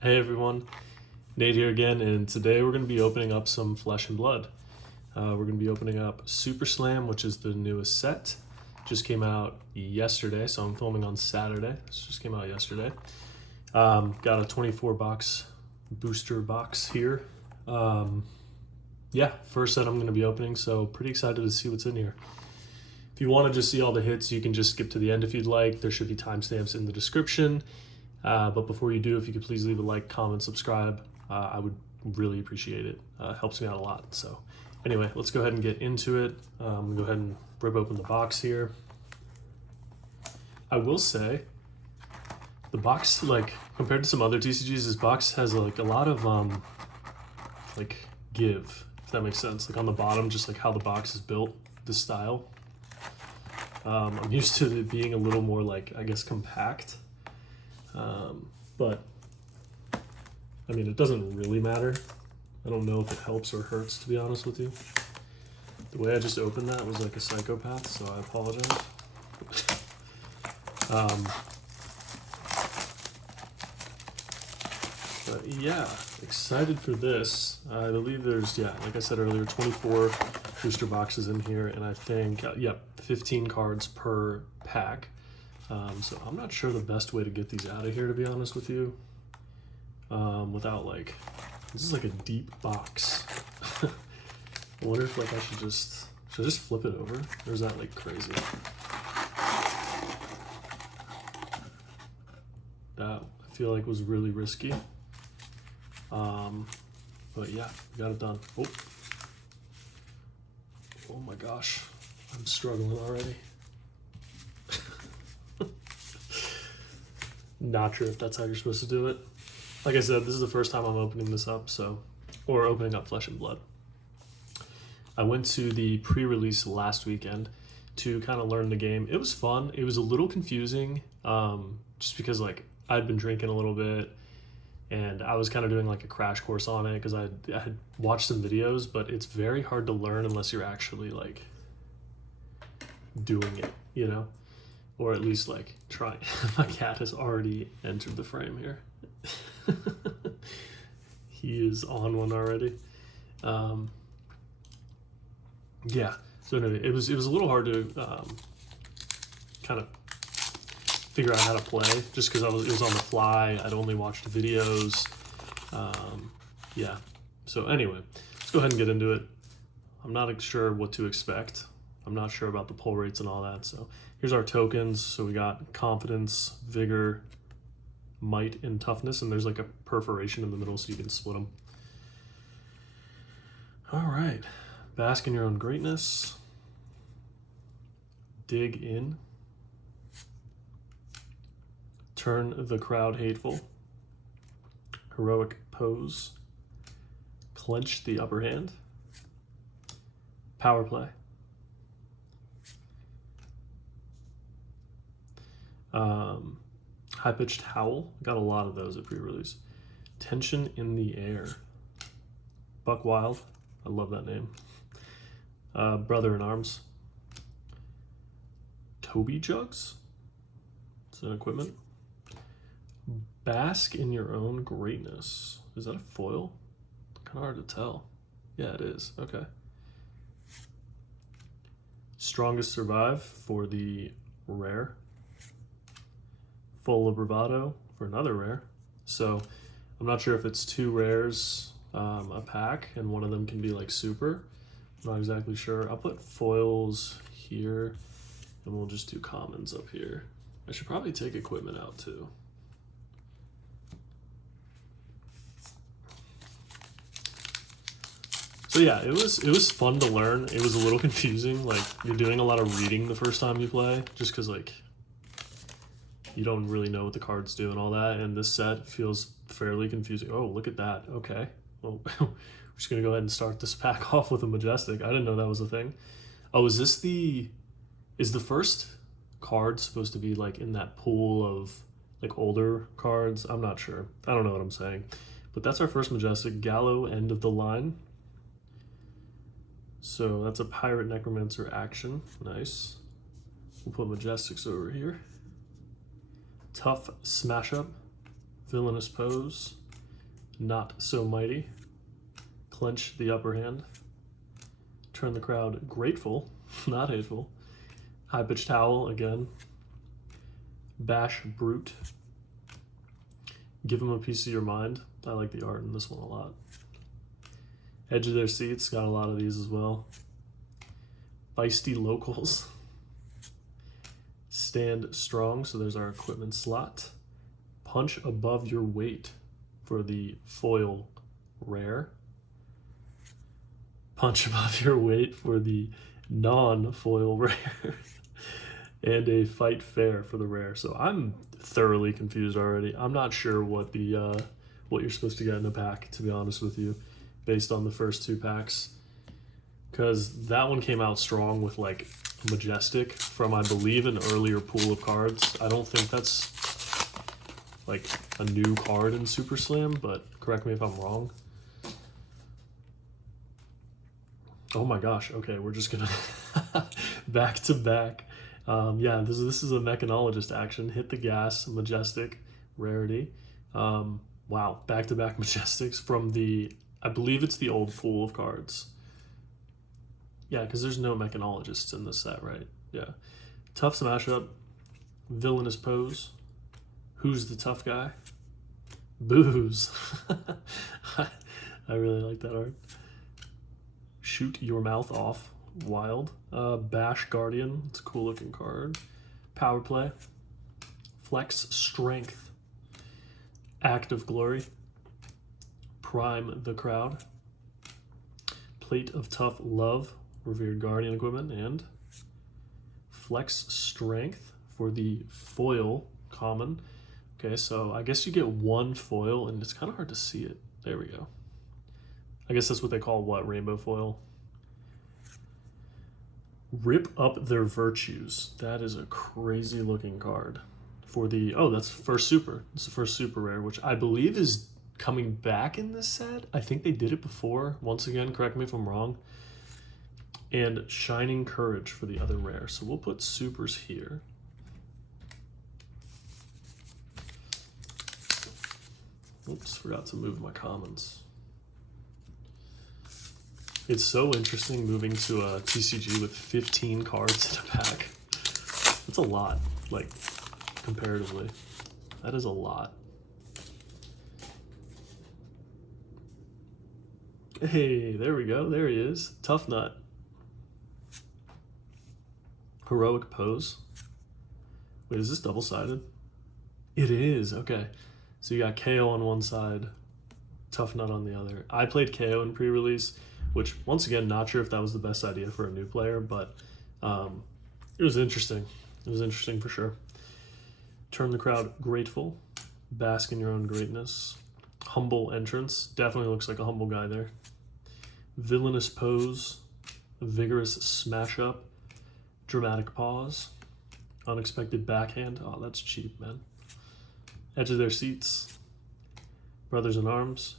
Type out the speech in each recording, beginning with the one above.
Hey everyone, Nate here again, and today we're going to be opening up some Flesh and Blood. We're going to be opening up Super Slam, which is the newest set. Just came out yesterday, so I'm filming on Saturday. This just came out yesterday. Got a 24 box booster box here. Yeah, first set I'm going to be opening, so pretty excited to see what's in here. If you want to just see all the hits, you can just skip to the end if you'd like. There should be timestamps in the description. But before you do, if you could please leave a like, comment, subscribe, I would really appreciate it. Helps me out a lot. So anyway, let's go ahead and get into it. I'm gonna go ahead and rip open the box here. I will say, the box, like compared to some other TCGs, this box has like a lot of like give, if that makes sense. Like on the bottom, just like how the box is built, the style. I'm used to it being a little more like, I guess, compact. But I mean, it doesn't really matter. I don't know if it helps or hurts, to be honest with you. The way I just opened that was like a psychopath, so I apologize. But yeah, excited for this. I believe there's, yeah, like I said earlier, 24 booster boxes in here, and I think, 15 cards per pack. So I'm not sure the best way to get these out of here, to be honest with you, without like, this is like a deep box. I wonder if like I should I just flip it over, or is that like crazy? That I feel like was really risky. But yeah, we got it done. Oh my gosh, I'm struggling already. Not sure if that's how you're supposed to do it. Like I said, this is the first time I'm opening this up, or opening up Flesh and Blood. I went to the pre-release last weekend to kind of learn the game. It was fun. It was a little confusing, just because like I'd been drinking a little bit, and I was kind of doing like a crash course on it because I had watched some videos, but it's very hard to learn unless you're actually like doing it, you know? Or at least like trying. My cat has already entered the frame here. He is on one already. Yeah. So anyway, it was a little hard to kind of figure out how to play, just because it was on the fly. I'd only watched videos. Yeah. So anyway, let's go ahead and get into it. I'm not sure what to expect. I'm not sure about the pull rates and all that. So here's our tokens. So we got confidence, vigor, might, and toughness. And there's like a perforation in the middle so you can split them. All right. Bask in your own greatness. Dig in. Turn the crowd hateful. Heroic pose. Clench the upper hand. Power play. High-pitched howl. Got a lot of those at pre-release. Tension in the air. Buck Wild. I love that name. Brother in Arms. Toby Jugs. It's an equipment. Bask in your own greatness. Is that a foil? Kind of hard to tell. Yeah, it is. Okay. Strongest Survive for the rare. Full of Bravado for another rare. So I'm not sure if it's two rares a pack and one of them can be like super. I'm not exactly sure. I'll put foils here and we'll just do commons up here. I should probably take equipment out too. So yeah, it was fun to learn. It was a little confusing. Like you're doing a lot of reading the first time you play, just because like you don't really know what the cards do and all that. And this set feels fairly confusing. Oh, look at that. Okay. Well, we're just gonna go ahead and start this pack off with a Majestic. I didn't know that was a thing. Oh, is the first card supposed to be like in that pool of like older cards? I'm not sure. I don't know what I'm saying. But that's our first Majestic. Gallo, end of the line. So that's a Pirate Necromancer action. Nice. We'll put Majestics over here. Tough Smash Up. Villainous Pose. Not So Mighty. Clench the upper hand. Turn the crowd grateful, not hateful. High Pitched Howl again. Bash Brute. Give them a piece of your mind. I like the art in this one a lot. Edge of Their Seats, got a lot of these as well. Feisty Locals. Stand Strong, so there's our equipment slot. Punch Above Your Weight for the foil rare. Punch Above Your Weight for the non-foil rare. And a Fight Fair for the rare. So I'm thoroughly confused already. I'm not sure what the what you're supposed to get in a pack, to be honest with you, based on the first 2 packs. Because that one came out strong with like Majestic from, I believe, an earlier pool of cards. I don't think that's like a new card in Super Slam, but correct me if I'm wrong. Oh my gosh, okay, we're just gonna back to back. Yeah, this is a Mechanologist action. Hit the Gas, Majestic, Rarity. Wow, back-to-back Majestics from the, I believe it's the old pool of cards. Yeah, because there's no Mechanologists in this set, right? Yeah. Tough Smash Up, Villainous Pose, Who's the Tough Guy? Booze. I really like that art. Shoot Your Mouth Off, Wild. Bash Guardian, it's a cool looking card. Power Play. Flex Strength. Act of Glory. Prime the Crowd. Plate of Tough Love, Revered Guardian equipment, and Flex Strength for the foil common. Okay, so I guess you get 1 foil, and it's kind of hard to see it. There we go. I guess that's what they call what, rainbow foil? Rip Up Their Virtues. That is a crazy looking card. For the, oh, that's first super. It's the first super rare, which I believe is coming back in this set. I think they did it before. Once again, correct me if I'm wrong. And Shining Courage for the other rare. So we'll put supers here. Oops, forgot to move my commons. It's so interesting moving to a TCG with 15 cards in a pack. That's a lot, like, comparatively. That is a lot. Hey, there we go. There he is. Tough Nut. Heroic Pose. Wait, is this double-sided? It is, okay. So you got KO on one side, Tough Nut on the other. I played KO in pre-release, which, once again, not sure if that was the best idea for a new player, but it was interesting. It was interesting for sure. Turn the Crowd Grateful. Bask in Your Own Greatness. Humble Entrance. Definitely looks like a humble guy there. Villainous Pose. Vigorous Smash Up. Dramatic Pause. Unexpected Backhand. Oh, that's cheap, man. Edge of Their Seats. Brothers in Arms.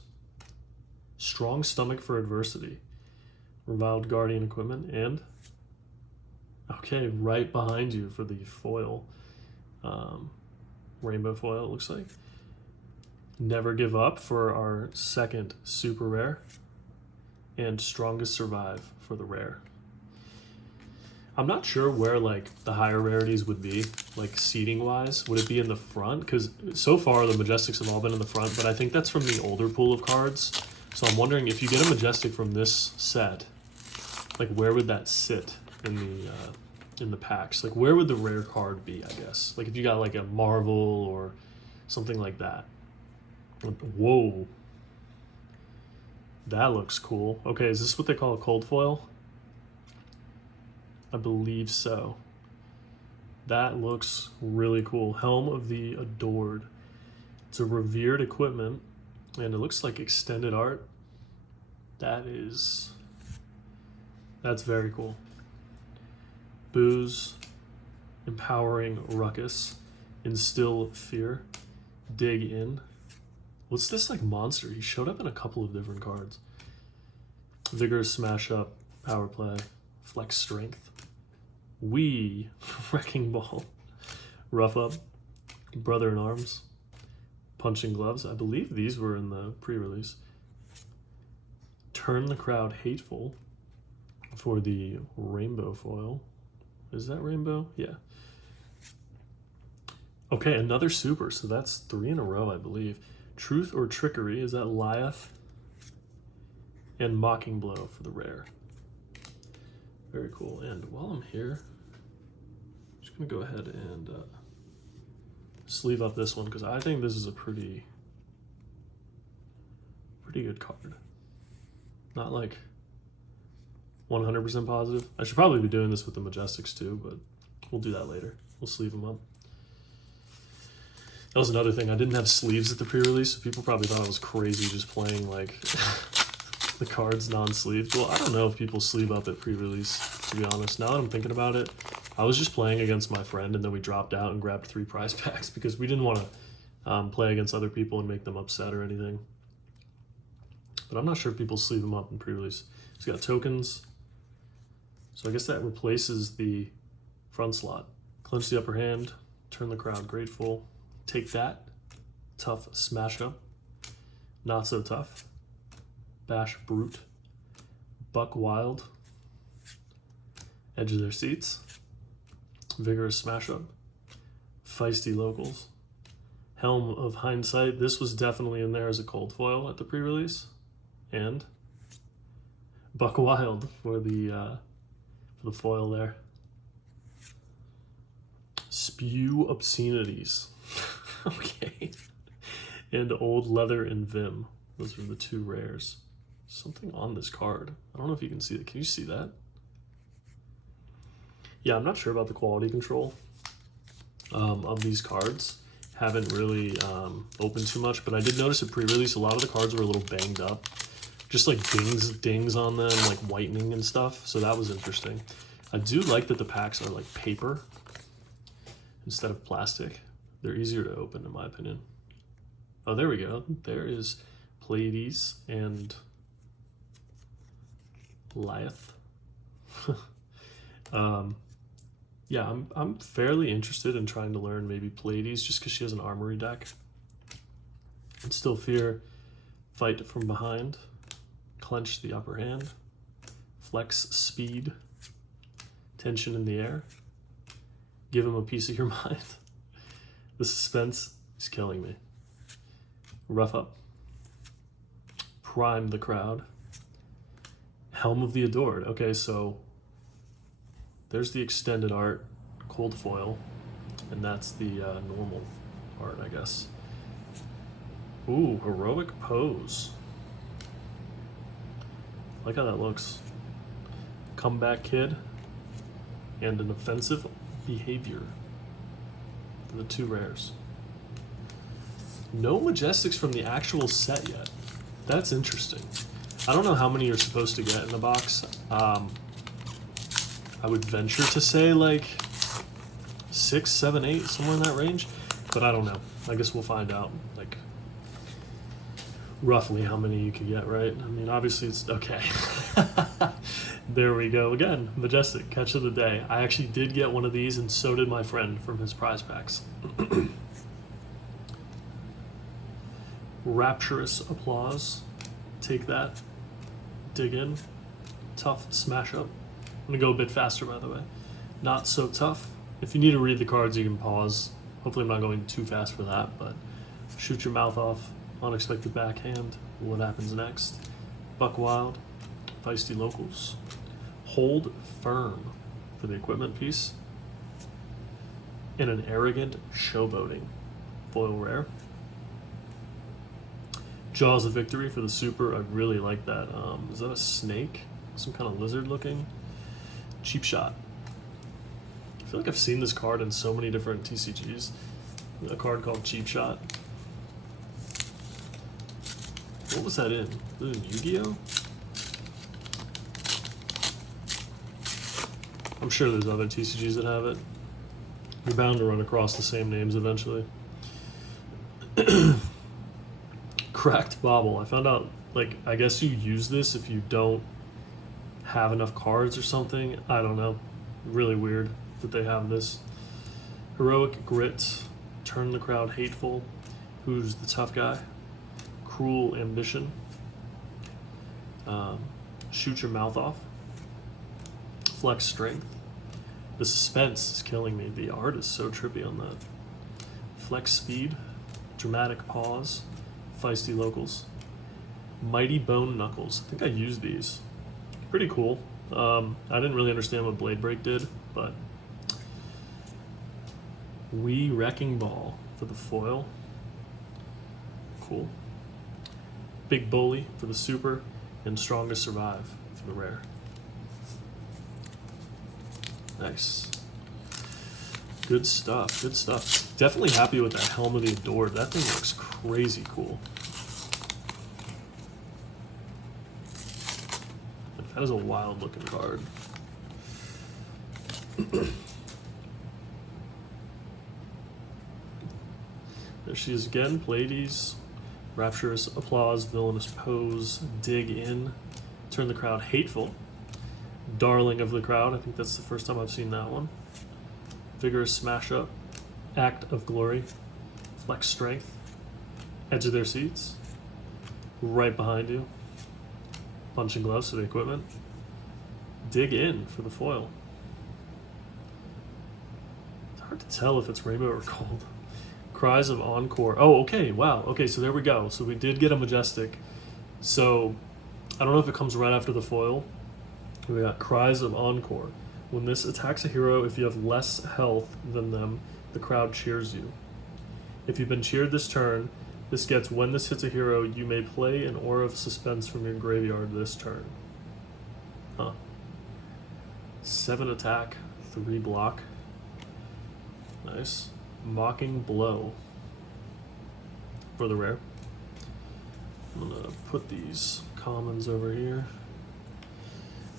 Strong Stomach for Adversity. Reviled Guardian equipment. And, okay, right behind you for the foil. Rainbow foil, it looks like. Never Give Up for our second super rare. And Strongest Survive for the rare. I'm not sure where like the higher rarities would be, like seating wise. Would it be in the front? Because so far the Majestics have all been in the front, but I think that's from the older pool of cards. So I'm wondering if you get a Majestic from this set, like where would that sit in the packs? Like where would the rare card be, I guess? Like if you got like a Marvel or something like that. Whoa. That looks cool. Okay, is this what they call a cold foil? I believe so. That looks really cool. Helm of the Adored. It's a revered equipment, and it looks like extended art. That's very cool. Booze, Empowering Ruckus, Instill Fear, Dig In. What's this like monster? He showed up in a couple of different cards. Vigorous Smash Up, Power Play, Flex Strength. Wrecking Ball, Rough Up, Brother in Arms, Punching gloves. I believe these were in the pre-release. Turn the crowd hateful for the rainbow foil. Is that rainbow? Yeah. Okay, another super. So that's 3 in a row, I believe. Truth or Trickery. Is that Liath? And Mocking Blow for the rare. Very cool. And while I'm here, I'm just going to go ahead and sleeve up this one because I think this is a pretty good card. Not like 100% positive. I should probably be doing this with the Majestics too, but we'll do that later. We'll sleeve them up. That was another thing. I didn't have sleeves at the pre-release. People probably thought I was crazy just playing like the cards non-sleeved. Well, I don't know if people sleeve up at pre-release, to be honest. Now that I'm thinking about it, I was just playing against my friend and then we dropped out and grabbed 3 prize packs because we didn't want to play against other people and make them upset or anything. But I'm not sure if people sleeve them up in pre-release. It's got tokens. So I guess that replaces the front slot. Clench the upper hand, turn the crowd grateful. Take that, tough smash up. Not so tough. Bash brute. Buck wild. Edge of their seats. Vigorous smash up. Feisty locals. Helm of hindsight. This was definitely in there as a cold foil at the pre-release. And Buck Wild for the foil there. Spew obscenities. Okay. And Old Leather and Vim. Those are the 2 rares. Something on this card. I don't know if you can see it. Can you see that? Yeah, I'm not sure about the quality control of these cards. Haven't really opened too much, but I did notice at pre-release a lot of the cards were a little banged up. Just like dings on them, like whitening and stuff. So that was interesting. I do like that the packs are like paper instead of plastic. They're easier to open in my opinion. Oh, there we go. There is Pleiades and Liath. Yeah, I'm fairly interested in trying to learn maybe Pleiades just because she has an armory deck. And still fear fight from behind. Clench the upper hand, flex speed, tension in the air, give him a piece of your mind. The suspense is killing me. Rough up, prime the crowd, Helm of the Adored. Okay, so there's the extended art, cold foil, and that's the normal art, I guess. Ooh, heroic pose. I like how that looks. Comeback kid and an offensive behavior. The 2 rares. No Majestics from the actual set yet. That's interesting. I don't know how many you're supposed to get in the box. I would venture to say like 6, 7, 8, somewhere in that range, but I don't know. I guess we'll find out. Like roughly how many you can get, right? I mean, obviously it's okay. There we go again. Majestic, catch of the day. I actually did get one of these, and so did my friend from his prize packs. Rapturous applause. Take that. Dig in. Tough smash up. I'm gonna go a bit faster, by the way. Not so tough. If you need to read the cards, you can pause. Hopefully I'm not going too fast for that, but shoot your mouth off. Unexpected backhand. What happens next? Buck wild. Feisty locals. Hold firm for the equipment piece. And an arrogant showboating. Foil rare. Jaws of Victory for the super. I really like that. Is that a snake? Some kind of lizard looking? Cheap Shot. I feel like I've seen this card in so many different TCGs. A card called Cheap Shot. What was that in? Was it in Yu-Gi-Oh? I'm sure there's other TCGs that have it. You're bound to run across the same names eventually. Cracked Bauble. I found out, like, I guess you use this if you don't have enough cards or something. I don't know. Really weird that they have this. Heroic Grit. Turn the crowd hateful. Who's the tough guy? Cruel ambition. Shoot your mouth off. Flex strength. The suspense is killing me. The art is so trippy on that. Flex speed. Dramatic pause. Feisty locals. Mighty bone knuckles. I think I used these. Pretty cool. I didn't really understand what Blade Break did, but Wee Wrecking Ball for the foil. Cool. Big Bully for the super, and Strongest Survive for the rare. Nice. Good stuff, good stuff. Definitely happy with that Helm of the Adored. That thing looks crazy cool. That is a wild looking card. There she is again. Pleiades, rapturous applause, villainous pose, dig in, turn the crowd hateful, darling of the crowd. I think that's the first time I've seen that one. Vigorous smash up, act of glory, flex strength, edge of their seats, right behind you, punching gloves for the equipment, dig in for the foil. It's hard to tell if it's rainbow or gold. Cries of Encore. Oh, okay, wow. Okay, so there we go. So we did get a Majestic. So I don't know if it comes right after the foil. We got Cries of Encore. When this attacks a hero, if you have less health than them, the crowd cheers you. If you've been cheered this turn, this gets when this hits a hero, you may play an Aura of Suspense from your graveyard this turn. Huh. 7 attack, 3 block. Nice. Mocking Blow for the rare. I'm gonna put these commons over here.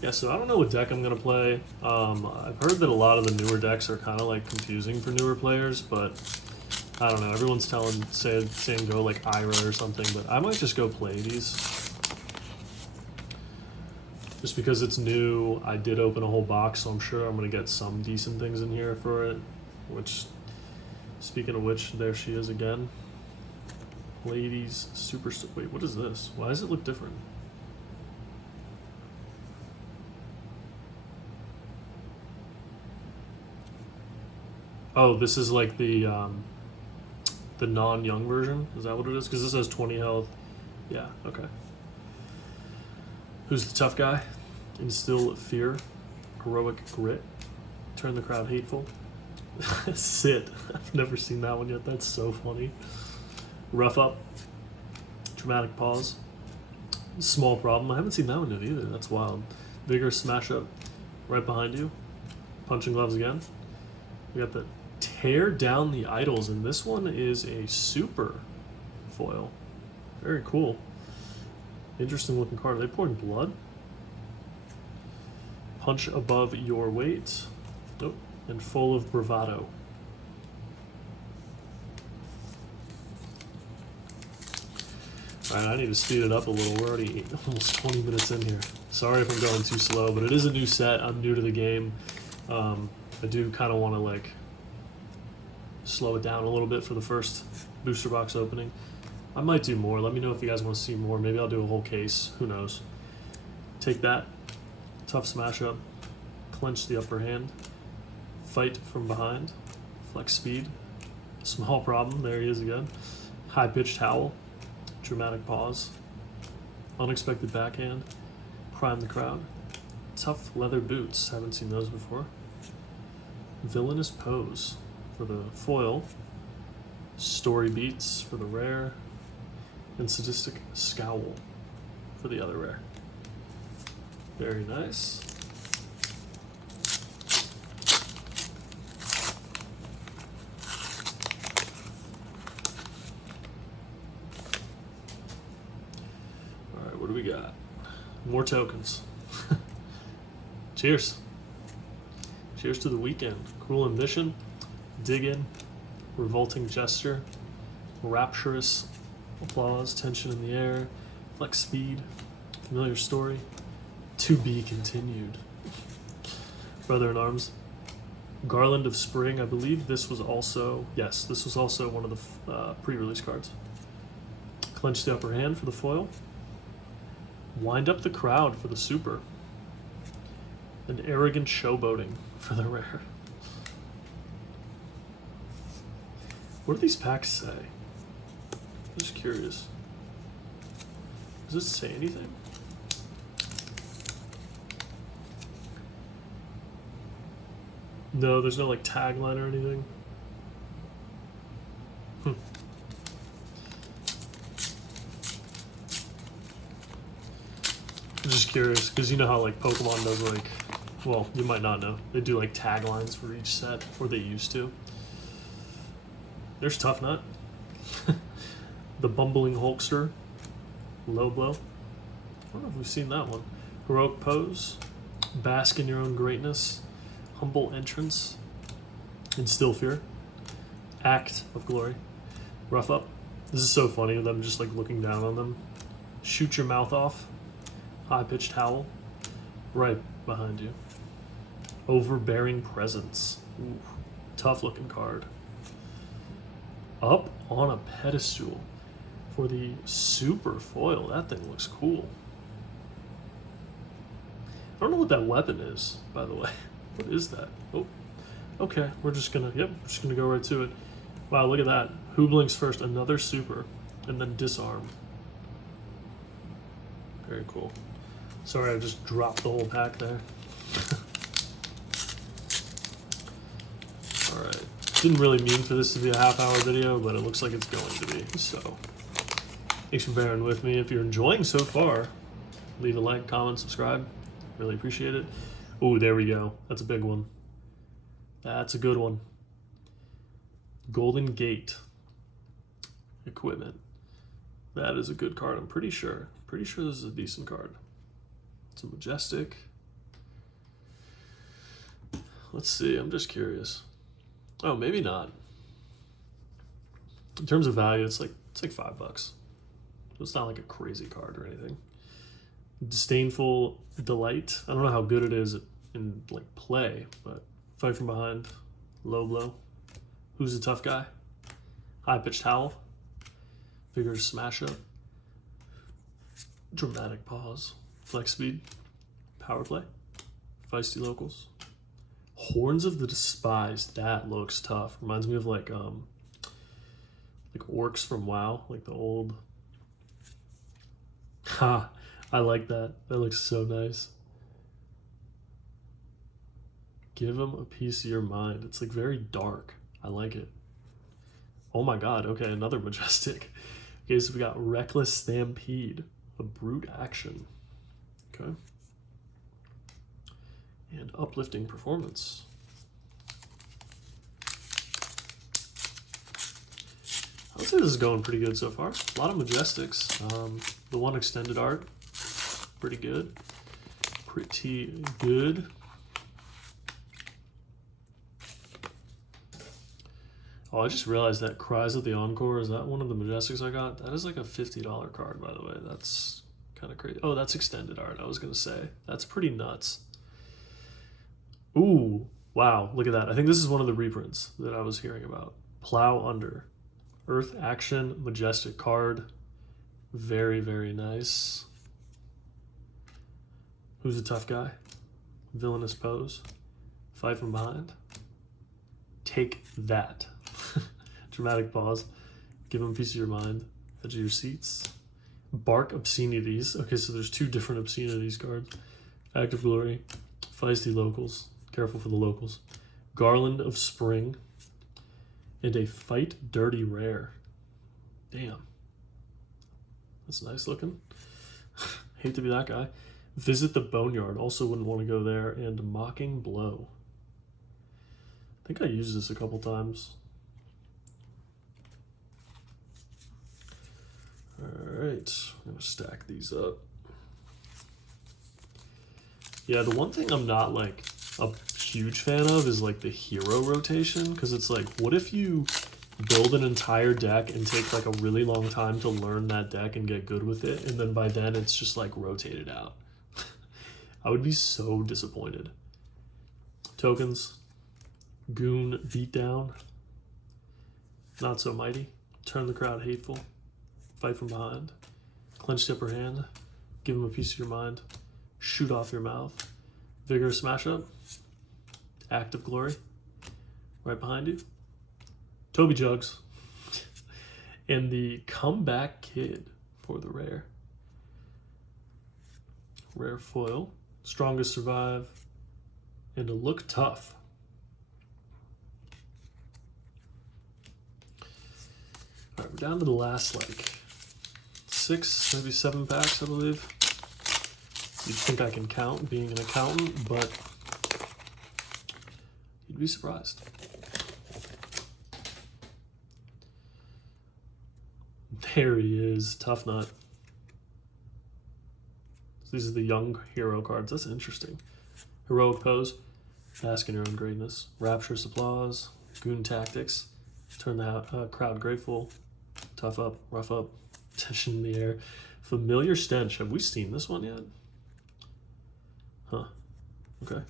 Yeah, so I don't know what deck I'm gonna play. I've heard that a lot of the newer decks are kind of like confusing for newer players, but I don't know. Everyone's saying go like Ira or something, but I might just go Pleiades. Just because it's new, I did open a whole box, so I'm sure I'm gonna get some decent things in here for it. Which, speaking of which, there she is again. Pleiades Super. Wait, what is this? Why does it look different? Oh, this is like the non-young version? Is that what it is? Because this has 20 health. Yeah, okay. Who's the tough guy? Instill fear. Heroic grit. Turn the crowd hateful. Sit. I've never seen that one yet. That's so funny. Rough up. Dramatic pause. Small problem. I haven't seen that one yet either. That's wild. Vigor smash up. Right behind you. Punching gloves again. We got the Tear Down the Idols, and this one is a super foil. Very cool. Interesting looking card. Are they pouring blood? Punch above your weight. Nope. And full of bravado. Alright, I need to speed it up a little. We're already almost 20 minutes in here. Sorry if I'm going too slow, but it is a new set. I'm new to the game. I do kind of want to like slow it down a little bit for the first booster box opening. I might do more. Let me know if you guys want to see more. Maybe I'll do a whole case. Who knows? Take that. Tough smash up. Clench the upper hand. Fight from behind. Flex speed. Small problem. There he is again. High pitched howl. Dramatic pause. Unexpected backhand. Prime the crowd. Tough leather boots. Haven't seen those before. Villainous pose for the foil. Story beats for the rare. And sadistic scowl for the other rare. Very nice. All right, what do we got? More tokens. Cheers. Cheers to the weekend. Cruel ambition. Dig in. Revolting gesture. Rapturous applause. Tension in the air. Flex speed. Familiar story. To be continued. Brother in Arms. Garland of Spring. I believe this was also, yes, this was also one of the pre-release cards. Clench the upper hand for the foil. Wind up the crowd for the super. And arrogant showboating for the rare. What do these packs say? I'm just curious. Does this say anything? No, there's no like tagline or anything. I'm just curious, because you know how like Pokemon does like, well, you might not know. They do like taglines for each set, or they used to. There's Tough Nut. The Bumbling Hulkster. Low Blow. I don't know if we've seen that one. Heroic Pose. Bask in Your Own Greatness. Humble Entrance. Instill Fear. Act of Glory. Rough Up. This is so funny with them just like looking down on them. Shoot Your Mouth Off. High-Pitched Howl. Right behind you. Overbearing Presence. Ooh, tough looking card. Up on a Pedestal for the super foil. That thing looks cool. I don't know what that weapon is, by the way. What is that? Oh, okay. We're just gonna, just gonna go right to it. Wow, look at that. Who blinks first? Another super, and then disarm. Very cool. Sorry, I just dropped the whole pack there. All right. Didn't really mean for this to be a half-hour video, but it looks like it's going to be. So, thanks for bearing with me. If you're enjoying so far, leave a like, comment, subscribe. Really appreciate it. Oh, there we go. That's a big one. That's a good one. Golden Gate equipment. That is a good card, I'm pretty sure. Pretty sure this is a decent card. It's a Majestic. Let's see, I'm just curious. Oh, maybe not. In terms of value, it's like $5. So it's not like a crazy card or anything. Disdainful Delight. I don't know how good it is in like play, but Fight from Behind, Low Blow. Who's the Tough Guy? High-Pitched Howl. Vigorous Smash Up. Dramatic Pause. Flex Speed. Power Play. Feisty Locals. Horns of the Despised. That looks tough. Reminds me of like orcs from WoW, like the old. Ha! I like that. That looks so nice. Give them a piece of your mind. It's like very dark. I like it. Oh my god. Okay, another Majestic. Okay, so we got Reckless Stampede. A brute action. Okay. And Uplifting Performance. I would say this is going pretty good so far. A lot of Majestics. The one extended art, pretty good. Pretty good. Oh, I just realized that Cries of the Encore, is that one of the Majestics I got? That is like a $50 card, by the way. That's kind of crazy. Oh, that's extended art, I was going to say. That's pretty nuts. Ooh, wow, look at that. I think this is one of the reprints that I was hearing about. Plow Under. Earth Action, Majestic card. Very, very nice. Who's the Tough Guy? Villainous Pose. Fight from Behind. Take That. Dramatic Pause. Give them a piece of your mind. Edge of your seats. Bark Obscenities. Okay, so there's two different Obscenities cards. Act of Glory. Feisty Locals. Careful for the locals. Garland of Spring. And a Fight Dirty Rare. Damn. That's nice looking. Hate to be that guy. Visit the Boneyard. Also wouldn't want to go there. And Mocking Blow. I think I used this a couple times. Alright, I'm gonna stack these up. Yeah, the one thing I'm not like a huge fan of is like the hero rotation, because it's like, what if you build an entire deck and take like a really long time to learn that deck and get good with it, and then by then it's just like rotated out? I would be so disappointed. Tokens. Goon Beatdown. Not So Mighty. Turn the Crowd Hateful. fight from behind, clenched upper hand, give him a piece of your mind, shoot off your mouth, vigorous smash up, act of glory, right behind you, Toby Jugs, and the comeback kid for the rare. Rare foil, strongest survive, and to look tough. All right, we're down to the last like 6, maybe 7 packs, I believe. You'd think I can count being an accountant, but you'd be surprised. There he is, Tough Nut. These are the young hero cards. That's interesting. Heroic Pose, bask in your own greatness. Rapturous Applause, Goon Tactics, turn the crowd grateful. Tough up, rough up, tension in the air. Familiar Stench. Have we seen this one yet? Huh. Okay.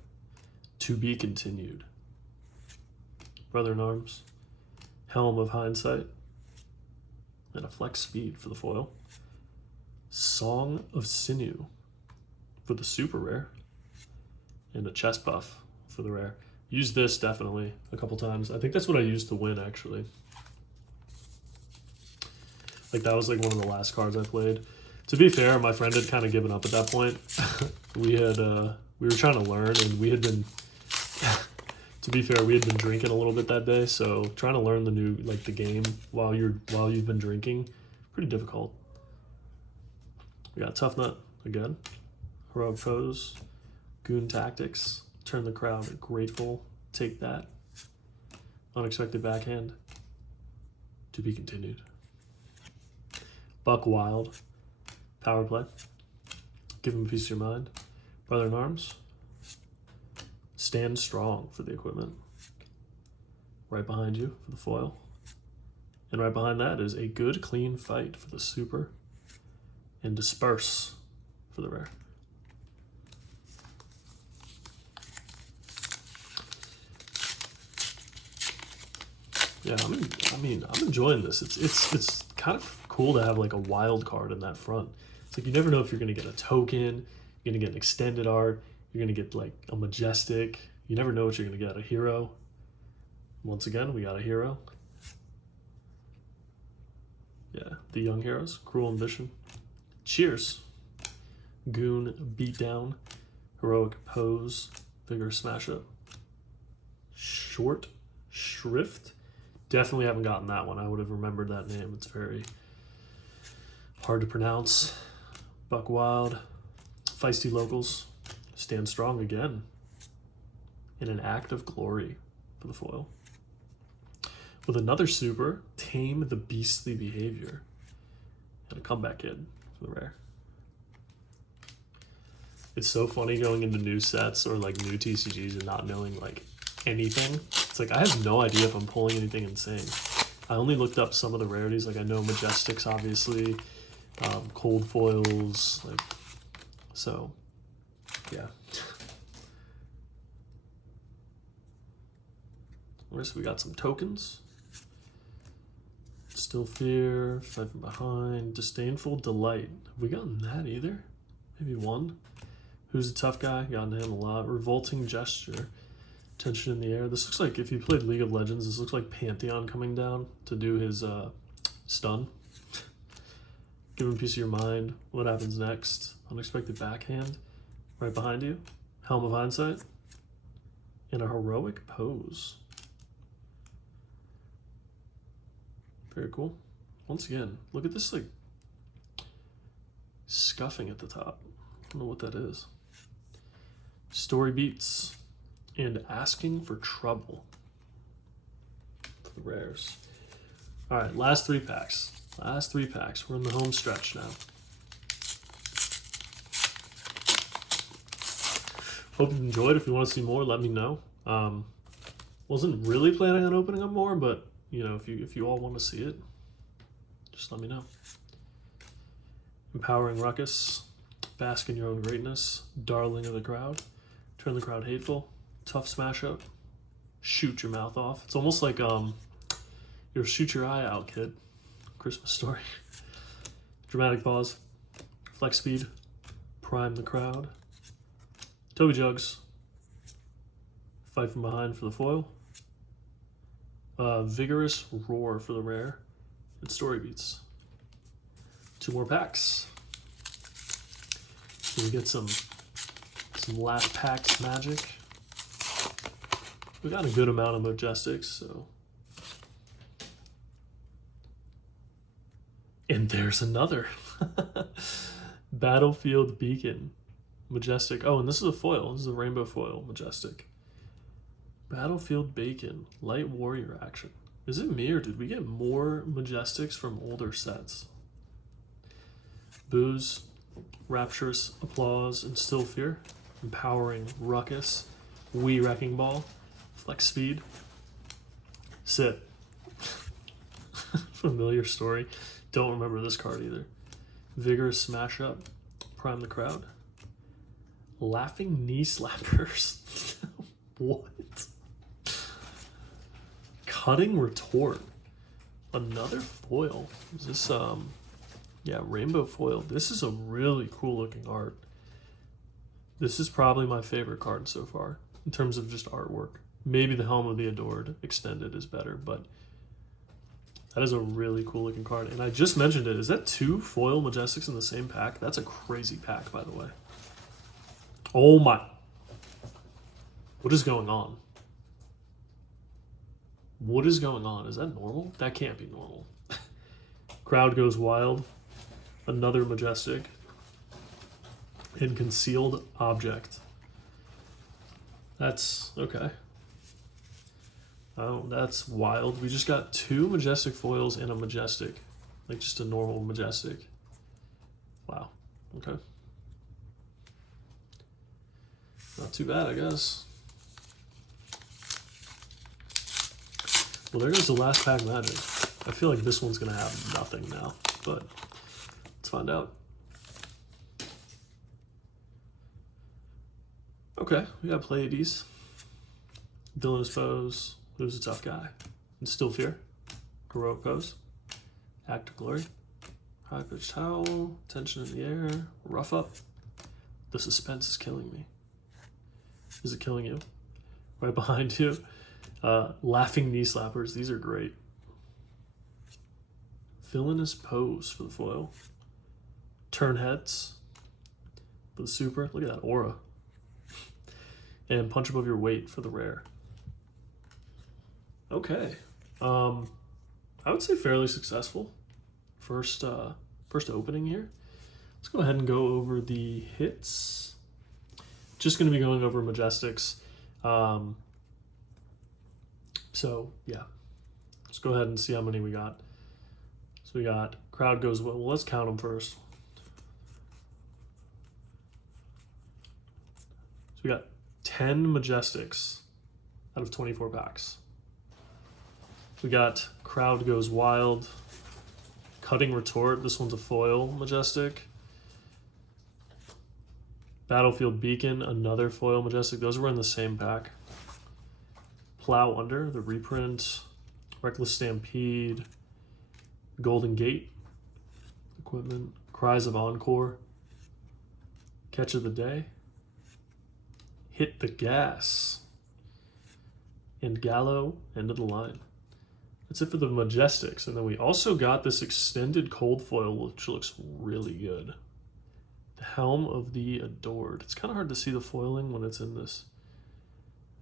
To be continued. Brother in Arms, Helm of Hindsight, and a Flex Speed for the foil. Song of Sinew for the super rare, and a chest buff for the rare. Use this definitely a couple times. I think that's what I used to win, actually. Like, that was like one of the last cards I played. To be fair, my friend had kind of given up at that point. we were trying to learn, and we had been to be fair, we had been drinking a little bit that day, so trying to learn the game while you've been drinking, pretty difficult. We got Tough Nut again. Heroic Pose, Goon Tactics, turn the crowd grateful, take that. Unexpected Backhand, to be continued. Buck Wild, Power Play, give him a piece of your mind. Brother in Arms, Stand Strong for the equipment. Right behind you for the foil. And right behind that is A Good Clean Fight for the super. And Disperse for the rare. Yeah, I'm enjoying this. It's kind of cool to have like a wild card in that front. It's like you never know if you're gonna get a token, you're gonna get an extended art, you're gonna get like a majestic. You never know what you're gonna get. A hero. Once again, we got a hero. Yeah, the young heroes. Cruel Ambition. Cheers. Goon Beatdown. Heroic Pose. Vigorous Smash Up. Short Shrift. Definitely haven't gotten that one. I would have remembered that name. It's very hard to pronounce. Buck Wild. Feisty Locals. Stand Strong again. In an Act of Glory for the foil. With another super, Tame the Beastly Behavior. And a Comeback Kid for the rare. It's so funny going into new sets or like new TCGs and not knowing like anything. It's like I have no idea if I'm pulling anything insane. I only looked up some of the rarities. Like I know Majestics, obviously, cold foils, like so. Yeah. So we got some tokens. Still Fear, Fight from Behind, Disdainful Delight. Have we gotten that either? Maybe one. Who's a Tough Guy? Gotten him a lot. Revolting Gesture. Tension in the Air. This looks like, if you played League of Legends, this looks like Pantheon coming down to do his stun. Give him a piece of your mind. What happens next? Unexpected Backhand. Right behind you. Helm of Hindsight. And a Heroic Pose. Very cool. Once again, look at this like scuffing at the top. I don't know what that is. Story Beats and Asking for Trouble for the rares. All right, last 3 packs. Last 3 packs. We're in the home stretch now. Hope you enjoyed. If you want to see more, let me know. Wasn't really planning on opening up more, but you know, if you all want to see it, just let me know. Empowering Ruckus, Bask in Your Own Greatness, Darling of the Crowd, Turn the Crowd Hateful, Tough Smash Up, Shoot Your Mouth Off. It's almost like your Shoot Your Eye Out, Kid. Christmas Story. Dramatic Pause, Flex Speed, Prime the Crowd, Toby Jugs, Fight from Behind for the foil, Vigorous Roar for the rare, and Story Beats. 2 more packs. So we get some last packs magic. We got a good amount of Majestics, so. And there's another. Battlefield Beacon. Majestic. Oh, and this is a foil. This is a rainbow foil. Majestic. Battlefield Bacon. Light Warrior action. Is it me or did we get more Majestics from older sets? Booze. Rapturous Applause and Still Fear. Empowering Ruckus. Wii Wrecking Ball. Flex Speed. Sit. Familiar story. Don't remember this card either. Vigorous Smash Up. Prime the Crowd. Laughing Knee Slappers. What? Cutting Retort. Another foil. Is this yeah, rainbow foil. This is a really cool looking art. This is probably my favorite card so far in terms of just artwork. Maybe the Helm of the Adored extended is better, but that is a really cool looking card. And I just mentioned it. Is that 2 foil Majestics in the same pack? That's a crazy pack, by the way. Oh my. What is going on? What is going on? Is that normal? That can't be normal. Crowd Goes Wild. Another Majestic. And Concealed Object. That's okay. Oh, that's wild. We just got 2 Majestic foils and a Majestic. Like just a normal Majestic. Wow. Okay. Not too bad, I guess. Well, there goes the last pack magic. I feel like this one's going to have nothing now, but let's find out. Okay, we got Pleiades. Villainous Foes. Who's a Tough Guy? And Still Fear. Heroic Pose. Act of Glory. High Pitched Howl. Tension in the Air. Rough Up. The suspense is killing me. Is it killing you? Right behind you. Laughing Knee Slappers. These are great. Villainous Pose for the foil. Turn Heads for the super. Look at that aura. And Punch Above Your Weight for the rare. Okay. I would say fairly successful. First opening here. Let's go ahead and go over the hits. Just going to be going over Majestics. So, yeah. Let's go ahead and see how many we got. So we got Crowd Goes Well. Well, let's count them first. So we got 10 Majestics out of 24 packs. We got Crowd Goes Wild. Cutting Retort. This one's a foil Majestic. Battlefield Beacon, another foil Majestic. Those were in the same pack. Plow Under, the reprint. Reckless Stampede. Golden Gate. Equipment. Cries of Encore. Catch of the Day. Hit the Gas. And Gallo, End of the Line. That's it for the Majestics. And then we also got this extended cold foil, which looks really good. The Helm of the Adored. It's kind of hard to see the foiling when it's in this.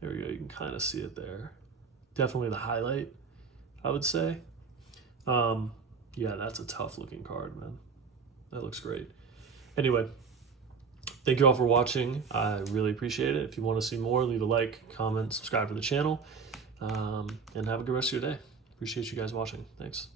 There we go. You can kind of see it there. Definitely the highlight, I would say. Yeah, that's a tough looking card, man. That looks great. Anyway, thank you all for watching. I really appreciate it. If you want to see more, leave a like, comment, subscribe to the channel, and have a good rest of your day. Appreciate you guys watching. Thanks.